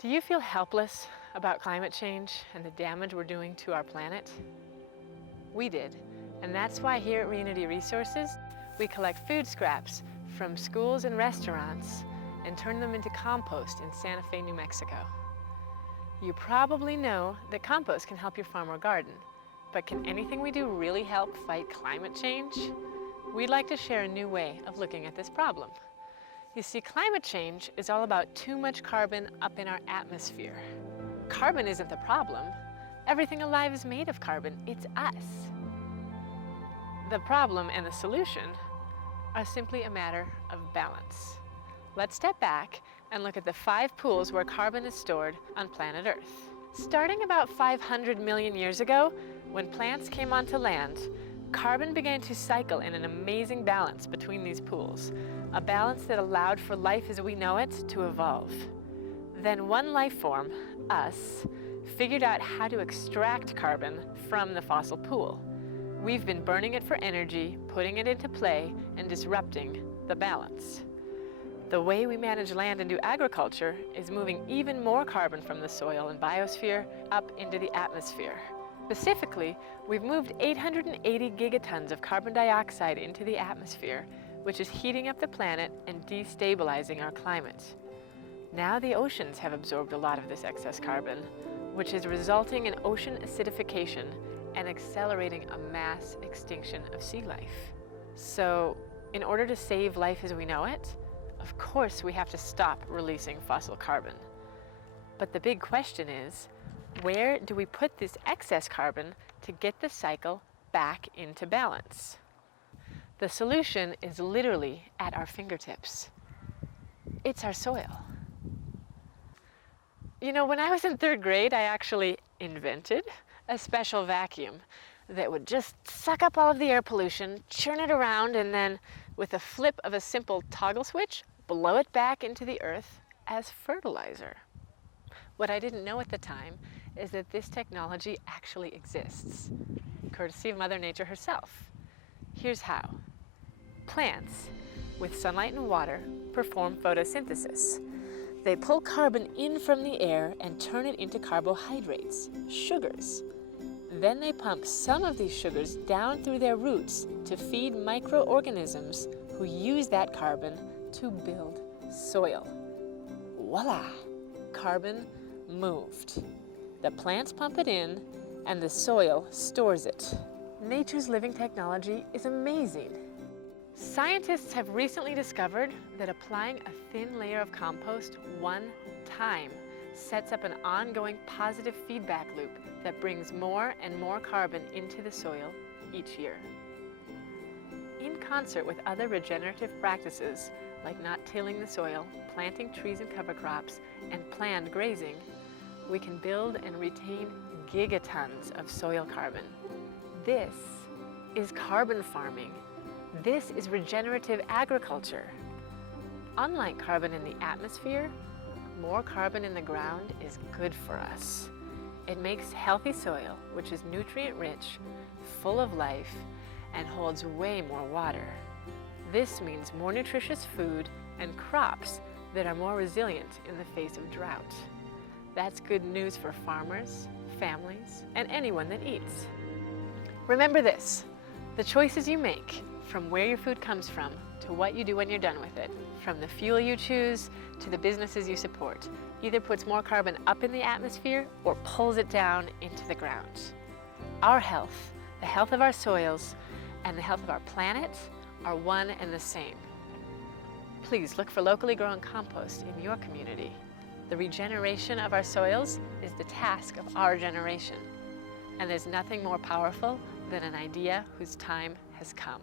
Do you feel helpless about climate change and the damage we're doing to our planet? We did, and that's why here at Reunity Resources, we collect food scraps from schools and restaurants and turn them into compost in Santa Fe, New Mexico. You probably know that compost can help your farm or garden, but can anything we do really help fight climate change? We'd like to share a new way of looking at this problem. You see, climate change is all about too much carbon up in our atmosphere. Carbon isn't the problem. Everything alive is made of carbon. It's us. The problem and the solution are simply a matter of balance. Let's step back and look at the 5 pools where carbon is stored on planet Earth. Starting about 500 million years ago, when plants came onto land, carbon began to cycle in an amazing balance between these pools, a balance that allowed for life as we know it to evolve. Then one life form, us, figured out how to extract carbon from the fossil pool. We've been burning it for energy, putting it into play, and disrupting the balance. The way we manage land and do agriculture is moving even more carbon from the soil and biosphere up into the atmosphere. Specifically, we've moved 880 gigatons of carbon dioxide into the atmosphere, which is heating up the planet and destabilizing our climate. Now the oceans have absorbed a lot of this excess carbon, which is resulting in ocean acidification and accelerating a mass extinction of sea life. So, in order to save life as we know it, of course we have to stop releasing fossil carbon. But the big question is, where do we put this excess carbon to get the cycle back into balance? The solution is literally at our fingertips. It's our soil. You know, when I was in 3rd grade, I actually invented a special vacuum that would just suck up all of the air pollution, churn it around, and then, with a flip of a simple toggle switch, blow it back into the earth as fertilizer. What I didn't know at the time is that this technology actually exists, courtesy of Mother Nature herself. Here's how. Plants, with sunlight and water, perform photosynthesis. They pull carbon in from the air and turn it into carbohydrates, sugars. Then they pump some of these sugars down through their roots to feed microorganisms who use that carbon to build soil. Voila! Carbon moved. The plants pump it in, and the soil stores it. Nature's living technology is amazing. Scientists have recently discovered that applying a thin layer of compost one time sets up an ongoing positive feedback loop that brings more and more carbon into the soil each year. In concert with other regenerative practices, like not tilling the soil, planting trees and cover crops, and planned grazing, we can build and retain gigatons of soil carbon. This is carbon farming. This is regenerative agriculture. Unlike carbon in the atmosphere, more carbon in the ground is good for us. It makes healthy soil, which is nutrient-rich, full of life, and holds way more water. This means more nutritious food and crops that are more resilient in the face of drought. That's good news for farmers, families, and anyone that eats. Remember this, the choices you make, from where your food comes from to what you do when you're done with it, from the fuel you choose to the businesses you support, either puts more carbon up in the atmosphere or pulls it down into the ground. Our health, the health of our soils, and the health of our planet are one and the same. Please look for locally grown compost in your community. The regeneration of our soils is the task of our generation, and there's nothing more powerful than an idea whose time has come.